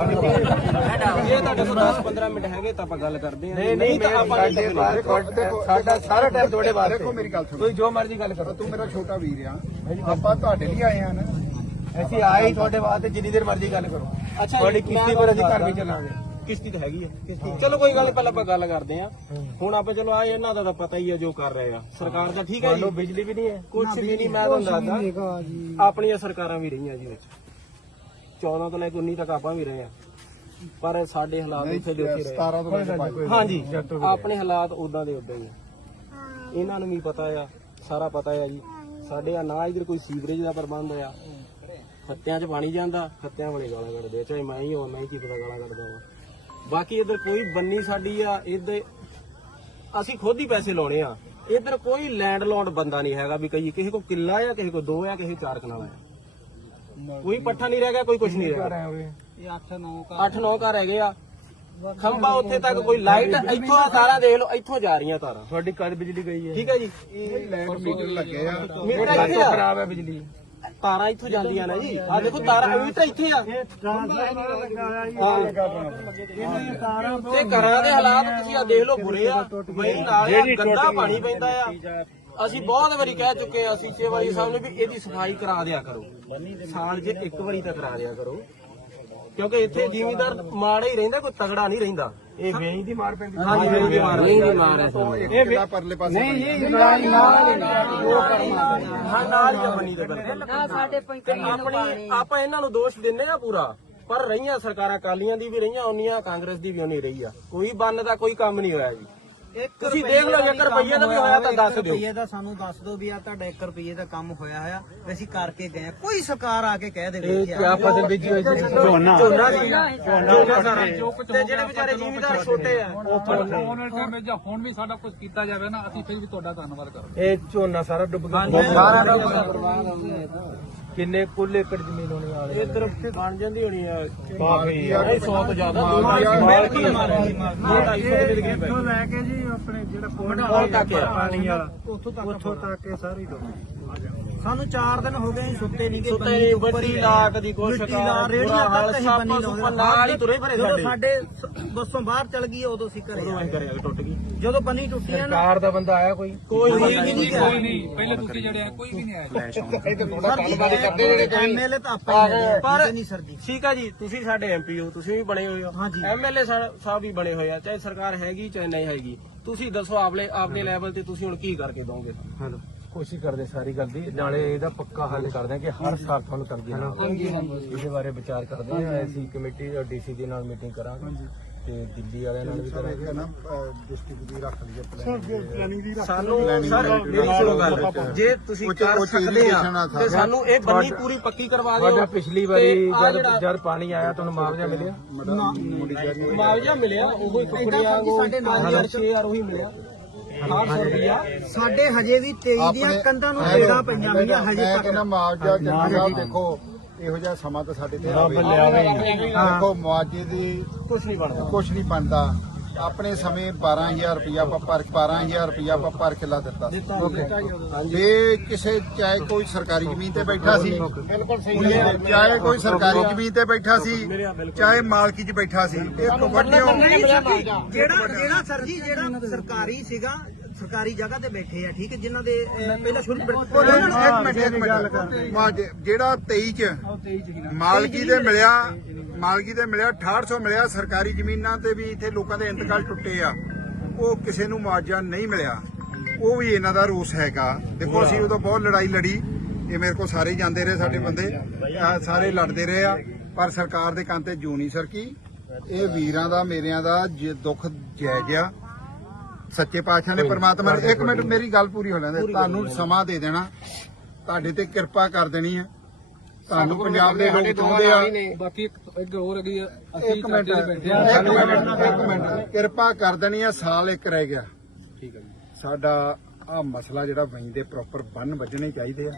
ਇਹ ਤੁਹਾਡੇ ਕੋਲ 10 15 ਮਿੰਟ ਹੈਗੇ ਤਾਂ ਆਪਾਂ ਗੱਲ ਕਰਦੇ ਹਾਂ। ਨਹੀਂ ਨਹੀਂ ਤਾਂ ਆਪਾਂ ਨਹੀਂ ਸਾਡੇ ਕਰਦੇ। ਬਾਰੇ ਸਾਡਾ ਸਾਰਾ ਟਾਈਮ ਤੁਹਾਡੇ ਬਾਰੇ ਦੇਖੋ ਮੇਰੀ ਗੱਲ ਸੁਣੋ ਤੁਸੀਂ ਜੋ ਮਰਜ਼ੀ ਗੱਲ ਕਰੋ। ਤੂੰ ਮੇਰਾ ਛੋਟਾ ਵੀਰ ਆ ਆਪਾਂ ਤੁਹਾਡੇ ਲਈ ਆਏ ਆ ਨਾ ਅਸੀਂ ਆਏ ਤੁਹਾਡੇ ਵਾਸਤੇ ਜਿੰਨੀ ਦੇਰ ਮਰਜ਼ੀ ਗੱਲ ਕਰੋ ਅੱਛਾ ਤੁਹਾਡੀ ਕਿਸ਼ਤੀ ਪਰ ਅਸੀਂ ਘਰ ਵੀ ਚੱਲਾਂਗੇ। ਕਿਸ਼ਤੀ ਤਾਂ ਹੈਗੀ ਹੈ। ਚਲੋ ਕੋਈ ਗੱਲ ਨੀ, ਪਹਿਲਾਂ ਆਪਾਂ ਗੱਲ ਕਰਦੇ ਹਾਂ ਹੁਣ ਆਪਾਂ ਚਲੋ ਆ ਇਹਨਾਂ ਦਾ ਤਾਂ ਪਤਾ ਹੀ ਹੈ ਜੋ ਕਰ ਰਹੇ ਆ। ਸਰਕਾਰ ਦਾ ਠੀਕ ਹੈ ਜੀ। ਬਿਜਲੀ ਵੀ ਨਹੀਂ ਹੈ। ਕੁਝ ਵੀ ਨਹੀਂ ਮੈਂ ਤੁਹਾਨੂੰ ਦੱਸਦਾ। ਆਪਣੀਆਂ ਸਰਕਾਰਾਂ ਵੀ ਰਹੀਆਂ ਜੀ ਵਿੱਚ। 14 ਤੋਂ ਲੈ ਕੇ 19 ਤੱਕ ਆਪਾਂ ਵੀ ਰਹੇ ਆ। ਪਰ ਸਾਡੇ ਹਾਲਾਤ ਉੱਥੇ ਦੇ ਉੱਥੇ ਰਹੇ 17 ਤੋਂ ਲੈ ਕੇ ਬਾਈ। ਹਾਂਜੀ ਆਪਣੇ ਹਾਲਾਤ ਉਦਾਂ ਦੇ ਉਦਾਂ ਹੀ ਆ। ਇਹਨਾਂ ਨੂੰ ਵੀ ਪਤਾ ਆ ਸਾਰਾ ਪਤਾ ਆ ਜੀ। ਸਾਡੇ ਆ ਨਾ ਇਧਰ ਕੋਈ ਸੀਵਰੇਜ ਦਾ ਪ੍ਰਬੰਧ ਆ। ਖੱਤਿਆਂ 'ਚ ਪਾਣੀ ਜਾਂਦਾ ਖੱਤਿਆਂ ਵਾਲੇ ਗਾਲਾਂ ਕੱਢਦੇ ਆ ਚਾਹੇ ਮੈਂ ਹੀ ਹੋਵਾਂ ਮੈਂ ਹੀ ਕੀ ਪਤਾ ਗਾਲਾਂ ਕੱਢਦਾ ਹਾਂ ਬਾਕੀ ਇਧਰ ਕੋਈ ਬੰਨੀ ਸਾਡੀ ਆ ਇੱਧਰ ਅਸੀਂ ਖੁਦ ਹੀ ਪੈਸੇ ਲਾਉਣੇ ਆ। ਇਧਰ ਕੋਈ ਲੈਂਡ ਲੋਡ ਬੰਦਾ ਨਹੀਂ ਹੈਗਾ ਵੀ ਕਹੀ ਕਿਸੇ ਕੋ ਕਿੱਲਾ ਆ ਕਿਸੇ ਕੋ ਦੋ ਆ ਕਿਸੇ ਚਾਰ ਕਨਾਲ ਆ। ਕੋਈ ਪੱਠਾ ਨਹੀਂ ਰਹਿ ਗਿਆ ਕੋਈ ਕੁਝ ਨਹੀਂ ਰਹਿ ਗਿਆ। ਹੋਵੇ 8-9 ਘਰ। ਹੈਗੇ ਆ। ਖੰਭਾ ਉੱਥੇ ਤੱਕ ਕੋਈ ਲਾਈਟ ਇੱਥੋਂ ਆ ਤਾਰਾਂ ਦੇਖ ਲਓ ਇੱਥੋਂ ਜਾ ਰਹੀਆਂ ਤਾਰਾਂ। ਤੁਹਾਡੀ ਕਦ ਬਿਜਲੀ ਗਈ ਹੈ? ਠੀਕ ਹੈ ਜੀ। ਲੈਂਡ ਮੀਟਰ ਲੱਗੇ ਆ। ਮੀਟਰ ਇੱਥੇ ਖਰਾਬ ਹੈ ਬਿਜਲੀ। ਤਾਰਾਂ ਇੱਥੋਂ ਜਾਂਦੀਆਂ ਨੇ ਜੀ। ਆ ਦੇਖੋ ਤਾਰਾਂ ਮੀਟਰ ਇੱਥੇ ਆ। ਤੇ ਘਰਾਂ ਦੇ ਹਾਲਾਤ ਤੁਸੀਂ ਆ ਦੇਖ ਲਓ ਬੁਰੇ ਆ। ਵਹੀਂ ਨਾਲ ਆ, ਗੰਦਾ ਪਾਣੀ ਪੈਂਦਾ ਆ। ਅਸੀਂ ਬਹੁਤ ਵਾਰੀ ਕਹਿ ਚੁੱਕੇ ਆ ਸੀਚੇ ਵਾਲੀ ਸਾਹਿਬ ਨੇ ਵੀ ਇਹਦੀ ਸਫ਼ਾਈ ਕਰਾ ਦਿਆ ਕਰੋ। ਸਾਲ 'ਚ ਇੱਕ ਵਾਰੀ ਤਾਂ ਕਰਾ ਦਿਆ ਕਰੋ। ਕਿਉਂਕਿ ਇੱਥੇ ਜ਼ਿਮੀਂਦਾਰ ਮਾੜਾ ਹੀ ਰਹਿੰਦਾ ਕੋਈ ਤਗੜਾ ਨਹੀਂ ਰਹਿੰਦਾ। ਇਹ ਵੇਈ ਦੀ ਮਾਰ ਪੈਂਦੀ ਹਾਂਜੀ ਵੇਈ ਦੀ ਮਾਰ ਨਹੀਂ ਦੀ ਮਾਰ ਹੈ ਇੱਕ ਕਿਲਾ ਪਰਲੇ ਪਾਸੇ ਨਹੀਂ ਹਾਂ ਨਾਲ ਹੀ ਆ ਬਣੀ ਦੇ ਬਿਲਕੁਲ। ਆਪਣੀ ਆਪਾਂ ਇਹਨਾਂ ਨੂੰ ਦੋਸ਼ ਦਿੰਨੇ ਆ ਪੂਰਾ। ਪਰ ਰਹੀਆਂ ਸਰਕਾਰਾਂ ਕਾਲੀਆਂ ਦੀ ਵੀ ਰਹੀਆਂ ਉਹਨੀਆਂ ਕਾਂਗਰਸ ਦੀ ਵੀ ਉਹਨੀ ਰਹੀ ਆ। ਕੋਈ ਬੰਨ ਦਾ ਕੋਈ ਕੰਮ ਨਹੀਂ ਹੋਇਆ ਜੀ। ਤੁਸੀਂ ਦੇਖ ਲਓ ਇੱਕ ਰੁਪਈਏ ਦਾ ਵੀ ਹੋਇਆ ਤਾਂ ਦੱਸ ਦਿਓ ਰੁਪਈਏ ਦਾ ਸਾਨੂੰ ਦੱਸ ਦਿਓ ਵੀ ਆ ਤੁਹਾਡਾ 1 ਰੁਪਈਏ ਦਾ ਕੰਮ ਹੋਇਆ ਹੋਇਆ ਵੀ ਅਸੀਂ ਕਰਕੇ ਗਏ। ਕੋਈ ਸਰਕਾਰ ਆ ਕੇ ਕਹਿ ਦੇਵੇ ਕਿ ਕਿਆ ਫਸਲ ਬੀਜੀ ਹੋਈ ਸੀ ਝੋਨਾ ਝੋਨਾ ਜੀ ਝੋਨਾ ਸਾਰਾ ਤੇ ਜਿਹੜੇ ਵਿਚਾਰੇ ਜ਼ਿਮੀਂਦਾਰ ਛੋਟੇ ਆ ਵਾਲੇ ਟਾਈਮ ਵਿੱਚ ਜਾਂ ਹੁਣ ਵੀ ਸਾਡਾ ਕੁਝ ਕੀਤਾ ਜਾਵੇ ਨਾ ਅਸੀਂ ਫਿਰ ਵੀ ਤੁਹਾਡਾ ਧੰਨਵਾਦ ਕਰਾਂਗੇ ਇਹ ਝੋਨਾ ਸਾਰਾ ਡੁੱਬ ਗਿਆ ਕਿੰਨੇ ਕੁੱਲ ਏਕੜ ਜ਼ਮੀਨ ਹੋਣੀ ਵਾਲੇ ਇਧਰ ਬਣ ਜਾਂਦੀ ਹੋਣੀ ਆ। ਕਾਫੀ ਨਹੀਂ 100 ਤੋਂ ਜ਼ਿਆਦਾ ਮਾਲ ਕੀ ਮਾਰਿਆ ਸੀ ਮਾਲ 250 ਦੇ ਕਰੀਬ ਹੈ ਲੈ ਕੇ ਜੀ ਆਪਣੇ ਜਿਹੜਾ ਤੱਕ ਆ ਪਾਣੀ ਵਾਲਾ। ਉੱਥੋਂ ਤੱਕ ਉੱਥੋਂ ਤੱਕ ਇਹ ਸਾਰੀ ਡੁੱਬ ਸਾਨੂੰ 4 ਦਿਨ ਹੋ ਗਏ ਸੁੱਤੇ ਨਹੀਂ ਗਏ ਸੁੱਤੇ ਨਹੀਂ ਵੱਡੀ ਲਾਕ ਦੀ ਕੋਸ਼ਿਸ਼ ਰੇੜੀਆਂ ਤੱਕ ਅਸੀਂ ਬੰਨੀ ਲਾਉਂਦੇ ਨਾਲ ਹੀ ਤੁਰੇ ਭਰੇ ਜਦੋਂ ਸਾਡੇ। ਸਾਡੇ ਬੱਸੋਂ ਬਾਹਰ ਚਲ ਗਈ ਉਦੋਂ ਅਸੀਂ ਘਰੇ ਉਦੋਂ। ਅਸੀਂ ਟੁੱਟ ਗਈ। ਜਦੋਂ ਬੰਨੀ ਟੁੱਟੀ ਆ ਨਾ ਸਰਕਾਰ ਦਾ ਬੰਦਾ ਆਇਆ ਕੋਈ? ਕੋਈ ਨਹੀਂ ਕੋਈ ਨਹੀਂ ਪਹਿਲੇ ਤੁਸੀਂ ਜਿਹੜੇ ਆ ਕੋਈ ਵੀ ਨਹੀਂ ਆਇਆ। ਐਮਐਲਏ ਤਾਂ ਆਪਾਂ ਪਰ ਪਰ ਨਹੀਂ ਸਰ ਜੀ। ਠੀਕ ਆ ਜੀ ਤੁਸੀਂ ਸਾਡੇ ਐਮਪੀ ਹੋ ਤੁਸੀਂ ਵੀ ਬਣੇ ਹੋਏ ਹੋ। ਹਾਂਜੀ। ਐਮਐਲਏ ਸਾਹਿਬ ਵੀ ਬਣੇ ਹੋਏ ਆ ਚਾਹੇ ਸਰਕਾਰ ਹੈਗੀ ਚਾਹੇ ਨਹੀਂ ਹੈਗੀ। ਤੁਸੀਂ ਦੱਸੋ ਆਪਲੇ ਆਪਣੇ ਲੈਵਲ ਤੇ ਤੁਸੀਂ ਹੁਣ ਕੀ ਕਰਕੇ ਦੋਗੇ? ਕੋਸ਼ਿਸ਼ ਕਰਦੇ ਸਾਰੀ ਗੱਲ ਦੀ ਨਾਲੇ ਇਹਦਾ ਪੱਕਾ ਹੱਲ ਕਰਦੇ ਆ ਕਿ ਹਰ ਸਾਲ ਤੁਹਾਨੂੰ ਕਰਦੇ ਹਾਂ ਇਹਦੇ ਬਾਰੇ ਵਿਚਾਰ ਕਰਦੇ ਆ ਐਸੀ ਕਮੇਟੀ ਔਰ ਡੀਸੀ ਦੇ ਨਾਲ ਮੀਟਿੰਗ ਕਰਾਂਗੇ ਤੇ ਦਿੱਲੀ ਵਾਲਿਆਂ ਨਾਲ ਵੀ ਕਰਾਂਗੇ। ਨਾ ਡਿਸਟ੍ਰਿਕਟ ਦੀ ਰੱਖ ਲਈਏ ਪਲਾਨਿੰਗ ਦੀ। ਸਾਨੂੰ ਸਰ ਮੇਰੀ ਸੁਣੋ ਗੱਲ। ਜੇ ਤੁਸੀਂ ਕਰ ਸਕਦੇ ਆ ਆ ਤੇ ਸਾਨੂੰ ਇਹ ਬੰਨੀ ਪੂਰੀ ਪੱਕੀ ਕਰਵਾ ਦਿਓ। ਤੁਹਾਡਾ ਪਿਛਲੀ ਵਾਰੀ ਜਦ ਜਦ ਪਾਣੀ ਆਇਆ ਤੁਹਾਨੂੰ ਮੁਆਵਜ਼ਾ ਮਿਲਿਆ? ਮੁਆਵਜ਼ਾ ਮਿਲਿਆ ਉਹ ਹੀ ਕੁਕੜੀਆਂ ਉਹ 5000 6000 ਉਹੀ ਮਿਲਿਆ। 800 ਰੁਪਿਆ ਸਾਡੇ ਹਜੇ ਵੀ 23 ਦੀਆਂ ਕੰਧਾਂ ਨੂੰ ਢੇੜਾਂ ਪਈਆਂ ਹੋਈਆਂ ਹਜੇ ਤੱਕ। ਕਹਿੰਦਾ ਮੁਆਵਜ਼ਾ ਸਾਹਿਬ ਦੇਖੋ ਇਹੋ ਜਿਹਾ ਸਮਾਂ ਤਾਂ ਸਾਡੇ ਤੇ ਆਵੇ। ਦੇਖੋ ਮੁਆਵਜ਼ੇ ਦੀ ਕੁਝ ਨਹੀਂ ਬਣਦਾ। ਕੁਝ ਨਹੀਂ ਬਣਦਾ। ਆਪਣੇ ਸਮੇਂ 12000 ਰੁਪਇਆ ਆਪਾਂ ਪਰ 12000 ਰੁਪਇਆ ਆਪਾਂ ਪਰ ਕਿੱਲਾ ਦਿੱਤਾ ਸੀ। ਜੇ ਕਿਸੇ ਚਾਹੇ ਕੋਈ ਸਰਕਾਰੀ ਜ਼ਮੀਨ ਤੇ ਬੈਠਾ ਸੀ। ਚਾਹੇ ਕੋਈ ਸਰਕਾਰੀ ਜ਼ਮੀਨ ਤੇ ਬੈਠਾ ਸੀ ਚਾਹੇ ਮਾਲਕੀ 'ਚ ਬੈਠਾ ਸੀ। ਇੱਕ ਵੱਡਿਓ ਜਿਹੜਾ ਜਿਹੜਾ ਸਰ ਜੀ ਜਿਹੜਾ ਸਰਕਾਰੀ ਸੀਗਾ ਸਰਕਾਰੀ ਜਗ੍ਹਾ ਤੇ ਬੈਠੇ ਆ ਠੀਕ ਹੈ ਜਿਨ੍ਹਾਂ ਦੇ ਪਹਿਲਾਂ ਸ਼ੁਰੂ ਇੱਕ ਮਿੰਟ ਇੱਕ ਮਿੰਟ। ਜਿਹੜਾ 23 ਚ ਮਾਲਕੀ ਦੇ ਮਿਲਿਆ ਮਾਲਕੀ ਦੇ ਮਿਲਿਆ 6800 ਮਿਲਿਆ ਸਰਕਾਰੀ ਜ਼ਮੀਨਾਂ ਤੇ ਵੀ ਇੱਥੇ ਲੋਕਾਂ ਦੇ ਇੰਤਕਾਲ ਟੁੱਟੇ ਆ। ਉਹ ਕਿਸੇ ਨੂੰ ਮੁਆਵਜ਼ਾ ਨਹੀਂ ਮਿਲਿਆ। ਉਹ ਵੀ ਇਹਨਾਂ ਦਾ ਰੋਸ ਹੈਗਾ। ਦੇਖੋ ਅਸੀਂ ਉਦੋਂ ਬਹੁਤ ਲੜਾਈ ਲੜੀ। ਇਹ ਮੇਰੇ ਕੋਲ ਸਾਰੇ ਜਾਂਦੇ ਰਹੇ ਸਾਡੇ ਬੰਦੇ। ਸਾਰੇ ਲੜਦੇ ਰਹੇ ਆ। ਪਰ ਸਰਕਾਰ ਦੇ ਕੰਨ ਤੇ ਜੂ ਨਹੀਂ ਸਰਕੀ। ਇਹ ਵੀਰਾਂ ਦਾ ਮੇਰਿਆਂ ਦਾ ਜੇ ਦੁੱਖ ਜਾਇਜ਼ ਆ। ਸੱਚੇ ਪਾਤਸ਼ਾਹ ਨੇ ਪ੍ਰਮਾਤਮਾ ਨੇ ਇੱਕ ਮਿੰਟ ਮੇਰੀ ਗੱਲ ਪੂਰੀ ਹੋ ਲੈਂਦੇ। ਤੁਹਾਨੂੰ ਸਮਾਂ ਦੇ ਦੇਣਾ। ਤੁਹਾਡੇ ਤੇ ਕਿਰਪਾ ਕਰ ਦੇਣੀ ਹੈ ਤੁਹਾਨੂੰ ਪੰਜਾਬ ਦੇ ਲੋਕ ਚਾਹੁੰਦੇ ਆ। ਬਾਕੀ ਇੱਕ ਇੱਕ ਹੋਰ ਹੈਗੀ ਆ, ਇੱਕ ਮਿੰਟ ਇੱਕ ਮਿੰਟ ਇੱਕ ਮਿੰਟ ਕਿਰਪਾ ਕਰ ਦੇਣੀ ਆ ਸਾਲ ਇੱਕ ਰਹਿ ਗਿਆ। ਠੀਕ ਹੈ ਸਾਡਾ ਆ ਮਸਲਾ ਜਿਹੜਾ ਵਹੀਂ ਦੇ ਪ੍ਰੋਪਰ ਬੰਨ ਵੱਜਣੇ ਚਾਹੀਦੇ ਆ।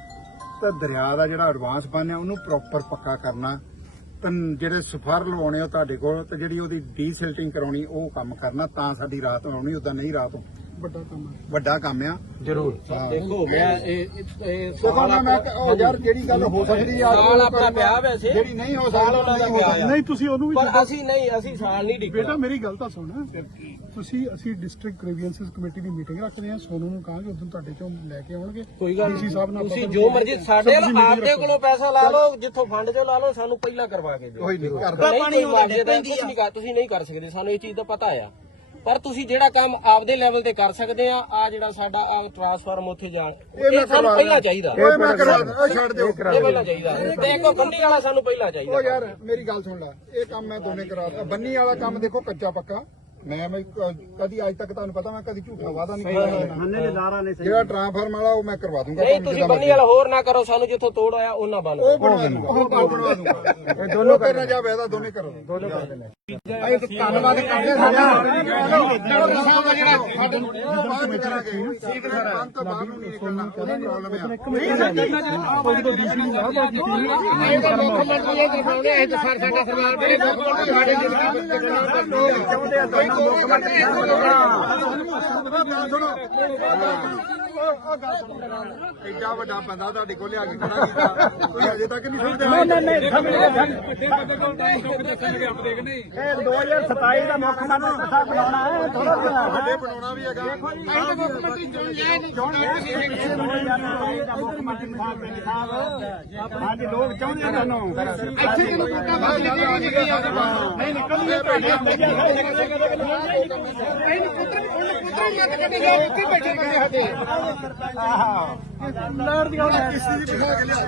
ਤਾਂ ਦਰਿਆ ਦਾ ਜਿਹੜਾ ਐਡਵਾਂਸ ਬੰਨ ਆ ਉਹਨੂੰ ਪ੍ਰੋਪਰ ਪੱਕਾ ਕਰਨਾ। ਤਾਂ ਜਿਹੜੇ ਸਫਰ ਲਵਾਉਣੇ ਆ ਤੁਹਾਡੇ ਕੋਲ ਤੇ ਜਿਹੜੀ ਉਹਦੀ ਡੀਸਿਲਟਿੰਗ ਕਰਾਉਣੀ ਉਹ ਕੰਮ ਕਰਨਾ ਤਾਂ ਸਾਡੀ ਰਾਤ ਆਉਣੀ ਉਦਾਂ ਨਹੀਂ ਰਾਤ ਵੱਡਾ ਕੰਮ ਆ। ਜ਼ਰੂਰ। ਦੇਖੋ ਮੈਂ ਇਹ ਇਹ- ਦੇਖੋ ਸਾਲ ਮੈਂ ਮੈਂ ਉਹ ਯਾਰ ਜਿਹੜੀ ਗੱਲ ਹੋ ਸਕਦੀ ਆ ਸਾਲ ਆਪਣਾ ਪਿਆ ਵੈਸੇ ਜਿਹੜੀ ਨਹੀਂ ਹੋ ਸਾਲ ਸਕਦੀ ਉਹਨਾਂ ਦਾ ਨਹੀਂ ਹੋ ਪਿਆ ਸਕਦੀ ਆ। ਨਹੀਂ ਤੁਸੀਂ ਉਹਨੂੰ ਵੀ ਪਰ ਅਸੀਂ ਨਹੀਂ ਅਸੀਂ ਸਾਲ ਨਹੀਂ ਬੇਟਾ ਡਿੱਗਣਾ ਮੇਰੀ ਗੱਲ ਤਾਂ ਸੁਣ। ਤੁਸੀਂ ਅਸੀਂ ਡਿਸਟ੍ਰਿਕਟ ਗ੍ਰੀਵੈਂਸਸ ਕਮੇਟੀ ਦੀ ਮੀਟਿੰਗ ਰੱਖਦੇ ਹਾਂ। ਸੋਨੂੰ ਨੂੰ ਕਹਾਂਗੇ ਉਦੋਂ ਤੁਹਾਡੇ ਚੋਂ ਲੈ ਕੇ ਆਉਣਗੇ। ਕੋਈ ਗੱਲ ਡੀਸੀ ਸਾਹਿਬ ਨਾਲ ਤੁਸੀਂ ਜੋ ਮਰਜ਼ੀ ਸਾਡੇ meeting ਆਪਦੇ ਕੋਲੋਂ ਪੈਸਾ ਲਾ ਲਓ ਜਿੱਥੋਂ ਫੰਡ ਚੋਂ ਲਾ ਲਓ ਸਾਨੂੰ ਪਹਿਲਾਂ ਕਰਵਾ ਕੇ ਦਿਓ। ਕੋਈ ਨਹੀਂ ਕਰਦਾ ਨਹੀਂ ਪਾਣੀ ਕੋਈ ਮਾਫੀਆ ਦਾ ਪੈਂਦੀ ਕੁਝ ਆ। ਨਹੀਂ ਕਰ ਤੁਸੀਂ ਨਹੀਂ ਕਰ ਸਕਦੇ ਸਾਨੂੰ ਇਹ ਚੀਜ਼ ਦਾ ਪਤਾ ਆ। ਪਰ ਤੁਸੀਂ ਜਿਹੜਾ ਕੰਮ ਆਪਦੇ ਲੈਵਲ ਤੇ ਕਰ ਸਕਦੇ ਆ ਆ ਜਿਹੜਾ ਸਾਡਾ ਆ ਟਰਾਂਸਫਾਰਮ ਉੱਥੇ ਜਾਣ ਇਹ ਸਾਨੂੰ ਪਹਿਲਾਂ ਚਾਹੀਦਾ। ਓਏ ਮੈਂ ਕਰਵਾ ਦਿੰਦਾ, ਉਹ ਛੱਡ ਦਿਓ। ਇਹ ਪਹਿਲਾਂ ਚਾਹੀਦਾ। ਇੱਕ ਬੰਦੀ ਵਾਲਾ ਸਾਨੂੰ ਪਹਿਲਾਂ ਚਾਹੀਦਾ। ਉਹ ਯਾਰ ਮੇਰੀ ਗੱਲ ਸੁਣ ਲੈ। ਇਹ ਕੰਮ ਮੈਂ ਦੋਨੇ ਕਰਾ ਦਿੱਤਾ ਬੰਨੀ ਵਾਲਾ ਕੰਮ ਦੇਖੋ ਕੱਚਾ ਪੱਕਾ। ਮੈਂ ਮੈਂ ਕ- ਕਦੀ ਅੱਜ ਤੱਕ ਤੁਹਾਨੂੰ ਪਤਾ ਮੈਂ ਕਦੀ ਝੂਠਾ ਵਾਦਾ ਨਹੀਂ ਕੀਤਾ ਜਿਹੜਾ ਟ੍ਰਾਂਸਫਾਰਮ ਵਾਲਾ ਉਹ ਮੈਂ ਕਰਵਾ ਦੂੰਗਾ ਨਹੀਂ ਤੁਸੀਂ ਬੰਦੀ ਵਾਲਾ ਹੋਰ ਨਾ ਕਰੋ ਸਾਨੂੰ ਜਿੱਥੋਂ ਤੋੜ ਆਇਆ ਉਹਨਾਂ ਬੰਨ ਉਹ ਬਣਵਾ ਦੂੰਗਾ ਉਹ ਬਣਵਾ ਦੂੰਗਾ। ਇਹ ਦੋਨੋਂ ਕਰਨਾ ਜਾਵੇ ਇਹਦਾ ਦੋਨੇ ਕਰੋ। ਦੋਨੋਂ ਕਰ ਦੇਣੇ ਧੰਨਵਾਦ ਕਰਦੇ ਸਾਡਾ। ਸਾਹਿਬ ਦਾ ਜਿਹੜਾ ਸਾਡੇ ਨੂੰ ਬਾਹਰ ਕਰਾਂਗੇ ਸੀਕ੍ਰੇਟ ਬੰਦ ਤੋਂ ਬਾਹਰ ਨੂੰ ਨਹੀਂ ਨਿਕਲਣਾ ਉਹਦੀ ਪ੍ਰੋਬਲਮ ਆ। ਲੋਕ ਮੰਤਰੀ ਹਾਂ ਐਡਾ ਵੱਡਾ ਬੰਦਾ ਤੁਹਾਡੇ ਕੋਲ ਲਿਆ ਕੇ ਖੜਾ ਕੀਤਾ ਤੁਸੀਂ ਅਜੇ ਤੱਕ ਨਹੀਂ ਸਮਝਦੇ ਨਹੀਂ ਨਹੀਂ ਨਹੀਂ 2027 ਦਾ ਮੁੱਖ ਮੰਤਰੀ ਸਾਹਿਬ ਬਣਾਉਣਾ ਹੈ ਥੋੜਾ ਵੱਡੇ ਬਣਾਉਣਾ ਵੀ ਹੈਗਾ ਅੱਜ ਲੋਕ ਚਾਹੁੰਦੇ ਆ ਤੁਹਾਨੂੰ ਇੱਥੇ ਕਿਨੂੰ ਪੱਕਾ ਬਾਹਰ ਨਹੀਂ ਨਿਕਲਦੇ ਲੜ ਦੀ ਗੱਲ ਕਿਸ਼ਤੀ ਦੀ ਦਿਖਾ ਕੇ ਲਿਆ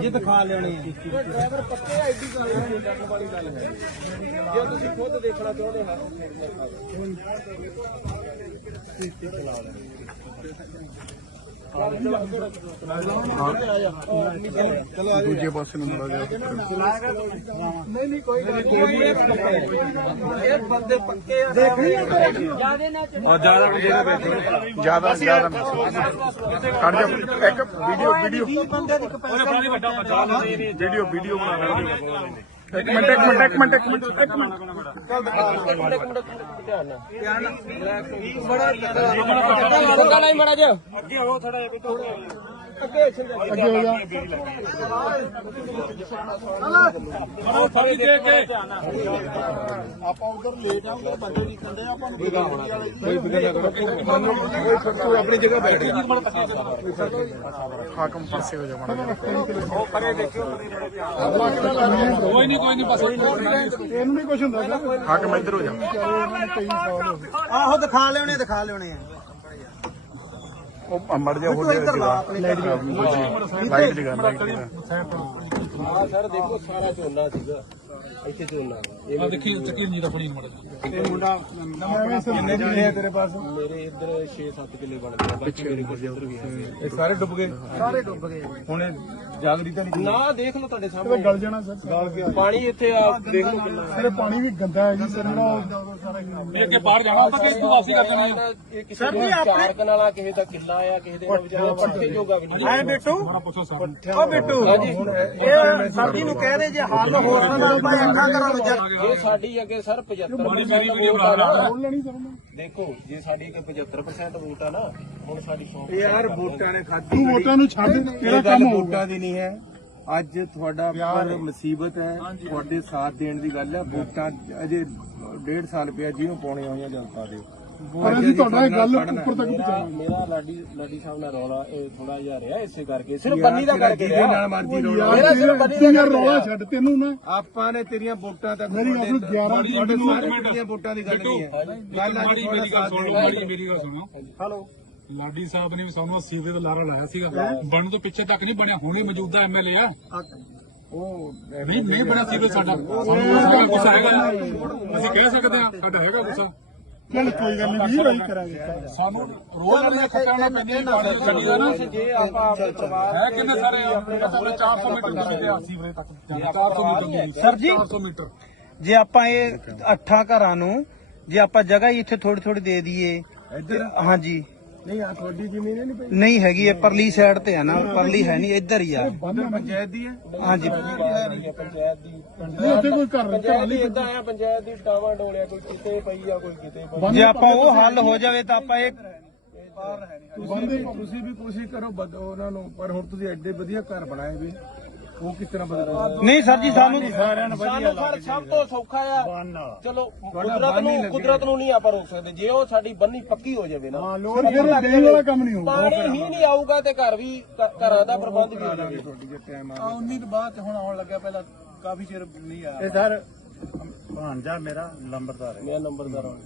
ਜੇ ਦਿਖਾ ਲੈਣੇ ਆ ਡਰਾਈਵਰ ਪੱਕੇ ਆਈਡੀ ਗੱਲ ਨਹੀਂ ਕਰਨ ਵਾਲੀ ਗੱਲ ਹੈ ਜੇ ਤੁਸੀਂ ਖੁਦ ਦੇਖਣਾ ਚਾਹੁੰਦੇ ਹੋ ਦੂਜੇ ਪਾਸੇ ਨੂੰ ਮੁੜਾ ਜਾ ਇਹ ਬੰਦੇ ਪੱਕੇ ਆ ਦੇਖਣੀ ਜ਼ਿਆਦਾ ਜ਼ਿਆਦਾ ਕੱਢ ਜਾ ਇੱਕ ਵੀਡੀਓ ਵੀਡੀਓ ਵੀਡੀਓ ਵੀਡੀਓ ਬਣਾ ਇੱਕ ਮਿੰਟ ਇੱਕ ਮਿੰਟ ਇੱਕ ਮਿੰਟ ਇੱਕ ਮਿੰਟ ਇੱਕ ਮਿੰਟ। ਧਿਆਨ ਨਾਲ। ਧਿਆਨ ਨਾਲ। ਬੜਾ ਧੱਕਾ ਨਹੀਂ ਮੜਾ ਜਾ ਅੱਗੇ ਹੋ ਥੋੜਾ ਜਿਹਾ ਅੱਗੇ ਅੱਗੇ ਹੋ ਜਾ ਥੋੜੀ ਦੇ ਕੇ ਆਪਾਂ ਉਧਰ ਲੇਟ ਆ ਉਧਰ ਬੰਦੇ ਨਹੀਂ ਕੰਦੇ ਆਪਾਂ ਨੂੰ ਕੋਈ ਫਿਕਰ ਨਾ ਕਰੋ ਤੂੰ ਆਪਣੀ ਜਗ੍ਹਾ ਬੈਠ ਹਾਕਮ ਪਾਸੇ ਹੋ ਜਾ। ਮਾੜਾ ਕੋਈ ਨਹੀਂ ਕੋਈ ਨਹੀਂ ਬਸ ਇਹਨੂੰ ਨਹੀਂ ਕੁਝ ਹੁੰਦਾ ਹਾਕਮ ਇੱਧਰ ਹੋ ਜਾ ਕਈ ਆਹੋ ਦਿਖਾ ਲੈਣੇ ਦਿਖਾ ਲੈਣੇ ਆ। ਉਹ ਮੜ ਜਾ ਹੋ ਆਪਣੇ ਲਾਈਟ ਜਗਾ ਲਾਈਟ ਜਗਾ ਹਾਂ ਸਰ ਦੇਖੋ ਸਾਰਾ ਝੋਨਾ ਸੀਗਾ। ਇੱਥੇ ਝੋਨਾ ਇਹ ਆ ਦੇਖੀ ਚੱਕੀ ਨਹੀਂ ਰਫਣੀ ਮੜ ਇਹ ਮੁੰਡਾ ਕਿੰਨੇ ਜੀ ਹੈ ਤੇਰੇ ਪਾਸ। ਮੇਰੇ ਇੱਧਰ 6-7 ਕਿੱਲੇ ਬਣ ਗਏ ਬਾਕੀ ਮੇਰੇ ਕੋਲ ਇੱਧਰ ਵੀ ਹੈ। ਇਹ ਸਾਰੇ ਡੁੱਬ ਗਏ। ਸਾਰੇ ਡੁੱਬ ਗਏ। ਹੁਣ ਇਹ ਜਾਗਰੀ ਤਾਂ ਨਹੀਂ ਨਾ ਦੇਖ ਲਓ ਤੁਹਾਡੇ ਇਹ ਸਾਹਮਣੇ। ਗਲ ਜਾਣਾ ਸਰ। ਪਾਣੀ ਇੱਥੇ ਆ ਦੇਖ ਲਓ ਕਿੰਨਾ। ਸਰ ਪਾਣੀ ਵੀ ਗੰਦਾ ਹੈ ਜੀ ਸਰ ਜਿਹੜਾ ਇਹ ਅੱਗੇ ਬਾਹਰ ਜਾਣਾ ਆਪਾਂ ਕਿਸ ਤੋਂ ਵਾਪਸੀ ਕਰ ਦੇਣੀ ਆ ਇਹ ਕਿਸੇ ਦਾ ਚਾਰ ਕਨਾਲਾ ਕਿਸੇ ਦਾ ਕਿੱਲਾ ਆ ਕਿਸੇ ਦੇ ਵਿਚਾਰੇ ਪੱਠੇ ਜੋਗਾ ਵੀ ਨਹੀਂ। ਐ ਬਿੱਟੂ। ਸਰ। ਬਿੱਟੂ। ਇਹ ਸਰਦੀ ਨੂੰ ਕਹਿ ਦੇ ਜੇ ਹੱਲ ਹੋ ਸਕਦਾ ਆਪਾਂ ਅੱਖਾਂ ਕਰਾਂ ਜਾ ਜੇ ਸਾਡੀ ਅੱਗੇ ਸਰ 75% ਮੇਰੀ ਵੀਡੀਓ ਵੋਟ ਆ ਨਾ। ਬੋਲ ਲੈਣੀ ਸਰ ਮੈਂ ਦੇਖੋ ਜੇ ਸਾਡੀ ਅੱਗੇ 75% ਵੋਟ ਆ ਨਾ ਹੁਣ ਸਾਡੀ 100 ਯਾਰ ਵੋਟਾਂ ਨੇ ਖਾਧੀ ਤੂੰ ਵੋਟਾਂ ਨੂੰ ਛੱਡ ਤੇਰਾ ਇਹ ਗੱਲ ਕੰਮ ਹੋਊਗਾ। ਵੋਟਾਂ ਦੀ ਨਹੀਂ ਹੈ। ਅੱਜ ਤੁਹਾਡਾ ਪਰ ਮੁਸੀਬਤ ਹੈ। ਤੁਹਾਡੇ ਸਾਥ ਦੇਣ ਦੀ ਗੱਲ ਹੈ। ਵੋਟਾਂ ਅਜੇ ਡੇਢ ਸਾਲ ਪਿਆ ਜਿਹਨੂੰ ਪਾਉਣੀਆਂ ਹੋਈਆਂ ਜਨਤਾ ਦੇ। ਪਰ ਅਸੀਂ ਤੁਹਾਡਾ ਇਹ ਗੱਲ ਉੱਪਰ ਤੱਕ ਪਹੁੰਚਾਵਾਂਗੇ ਮੇਰਾ ਲਾਡੀ ਲਾਡੀ ਸਾਹਿਬ ਨਾਲ ਰੌਲਾ ਇਹ ਥੋੜਾ ਜਿਹਾ ਰਿਹਾ ਇਸੇ ਕਰਕੇ। ਸਿਰਫ ਬੰਨੀ ਦਾ ਕਰਕੇ ਜਿਹਦੇ ਰਿਹਾ। ਨਾਲ ਮਰਜ਼ੀ ਰੋਣਾ ਮੇਰਾ ਸਿਰਫ ਬੰਨੀ ਦਾ ਤੂੰ ਯਾਰ ਕਰਕੇ ਰੌਲਾ ਰਿਹਾ। ਛੱਡ ਤੈਨੂੰ ਨਾ ਆਪਾਂ ਨੇ ਤੇਰੀਆਂ ਵੋਟਾਂ ਤੱਕ ਮੇਰੀ ਗੱਲ ਨੂੰ 11 ਦੀ ਤੁਹਾਡੇ ਸਾਰੇ ਤੇਰੀਆਂ ਵੋਟਾਂ ਦੀ ਗੱਲ ਨਹੀਂ ਹੈ। ਗੱਲ ਅੱਜ ਮਾੜੀ ਤੁਹਾਡਾ ਮੇਰੀ ਗੱਲ ਸਾਥ ਸੁਣੋ ਮੇਰੀ ਗੱਲ ਸੁਣੋ। ਹਲੋ। ਲਾਡੀ ਸਾਹਿਬ ਨੇ ਵੀ ਸਾਨੂੰ ਸੀਵਰੇਜ ਦਾ ਲਾਰਾ ਲਾਇਆ ਸੀਗਾ। ਬਣਨ ਤੋਂ ਪਿੱਛੇ ਤੱਕ ਨਹੀਂ ਬਣਿਆ ਹੁਣ ਹੀ ਮੌਜੂਦਾ ਐਮਐਲਏ ਆ। ਉਹ ਨਹੀਂ ਨਹੀਂ ਬਣਿਆ ਸੀਵਰੇਜ ਸਾਡਾ। ਸਾਨੂੰ ਗੁੱਸਾ ਹੈਗਾ। ਅਸੀਂ ਕਹਿ ਸਕਦੇ ਆ ਸਾਡਾ ਹੈਗਾ ਗੁੱਸਾ। ਚੱਲ ਕੋਈ ਗੱਲ ਨਹੀਂ ਵੀਰ ਵਾਈ ਕਰਾਂਗੇ। ਸਾਨੂੰ ਰੋਜ਼ ਵਾਲੀਆਂ ਖੱਟਾਂ ਨਾਲ ਪੈਂਦੀਆਂ ਪਾਣੀ ਚੱਲੀ ਦਾ ਨਾ ਜੇ ਆਪਾਂ ਆਪਣੇ ਪਰਿਵਾਰ ਹੈ ਕਿੰਨੇ ਸਾਰੇ ਆਪਣੇ ਪੂਰੇ 400 ਮੀਟਰ ਤੇ ਆ? ਸੀਵਰੇਜ ਤੱਕ 400 ਮੀਟਰ ਸਰ ਜੀ 400 ਮੀਟਰ। ਜੇ ਆਪਾਂ ਇਹ ਅੱਠਾਂ ਘਰਾਂ ਨੂੰ ਜੇ ਆਪਾਂ ਜਗ੍ਹਾ ਹੀ ਇੱਥੇ ਥੋੜੀ ਥੋੜੀ ਦੇ ਦਈਏ। ਇੱਧਰ? ਹਾਂਜੀ। ਨਹੀਂ ਆ ਤੁਹਾਡੀ ਜ਼ਮੀਨ ਹੈ ਨਹੀਂ ਪਈ ਨਹੀਂ ਹੈਗੀ ਇਹ ਪਰਲੀ ਸਾਈਡ ਤੇ ਆ ਨਾ ਪਰਲੀ ਹੈ ਨਹੀਂ ਇੱਧਰ ਹੀ ਆ। ਉਧਰ ਪੰਚਾਇਤ ਦੀ ਹੈ? ਹਾਂਜੀ। ਪੰਚਾਇਤ ਦੀ ਨਹੀਂ ਉੱਥੇ ਕੋਈ ਘਰ ਪੰਚਾਇਤ ਦੀ ਇਦਾਂ ਆ। ਪੰਚਾਇਤ ਦੀ ਟਾਵਾ ਡੋਲਿਆ ਕੋਈ ਕਿਤੇ ਪਈ ਆ ਕੋਈ ਕਿਤੇ ਪਈ ਜੇ ਆਪਾਂ ਉਹ ਹੱਲ ਹੋ ਜਾਵੇ ਤਾਂ ਆਪਾਂ ਇਹ ਤੁਸੀਂ ਤੁਸੀਂ ਵੀ ਕੋਸ਼ਿਸ਼ ਕਰੋ ਬਦ- ਉਹਨਾਂ ਨੂੰ ਪਰ ਹੁਣ ਤੁਸੀਂ ਐਡੇ ਵਧੀਆ ਘਰ ਬਣਾਏ ਵੀ। ਉਹ ਕਿਸ ਤਰ੍ਹਾਂ ਬਦਲ ਨਹੀਂ ਸਰ ਜੀ ਸਾਨੂੰ ਸਾਨੂੰ ਸਰ ਸਭ ਤੋਂ ਸੌਖਾ ਆ। ਚਲੋ ਕੁਦਰਤ ਨੂੰ ਕੁਦਰਤ ਨੂੰ ਨਹੀਂ ਆਪਾਂ ਰੋਕ ਸਕਦੇ। ਜੇ ਉਹ ਸਾਡੀ ਬੰਨੀ ਪੱਕੀ ਹੋ ਜਾਵੇ ਨਾ ਫਿਰ ਫਿਰ ਦੇਣ ਵਾਲਾ ਕੰਮ ਨਹੀਂ ਹੋਊਗਾ। ਪਾਣੀ ਹੀ ਨਹੀਂ ਆਊਗਾ ਤੇ ਘਰ ਵੀ ਘਰਾਂ ਦਾ ਪ੍ਰਬੰਧ ਵੀ ਹੋ ਜਾਵੇ। ਆ ਤੋਂ ਬਾਅਦ ਹੁਣ ਆਉਣ ਲੱਗਿਆ ਪਹਿਲਾਂ ਕਾਫੀ ਚਿਰ ਨਹੀਂ ਆ ਇਹ ਸਰ ਭਾਂਜਾ ਮੇਰਾ ਲੰਬਰਦਾਰ ਮੇਰਾ ਨੰਬਰਦਾਰ ਹੋ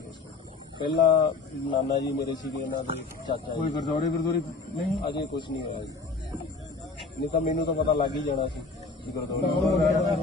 ਪਹਿਲਾਂ ਨਾਨਾ ਜੀ ਮੇਰੇ ਸੀਗੇ ਇਹਨਾਂ ਦੇ ਚਾਚਾ ਕੋਈ ਜੀ ਗੁਰਦੁਆਰੇ ਗੁਰਦੁਆਰੇ ਨਹੀਂ ਅਜੇ ਕੁਝ ਨਹੀਂ ਹੋਇਆ ਜੀ। ਨਹੀਂ ਤਾਂ ਮੈਨੂੰ ਤਾਂ ਪਤਾ ਲੱਗ ਹੀ ਜਾਣਾ ਸੀ ਕਿ ਗੁਰਦੁਆਰਾ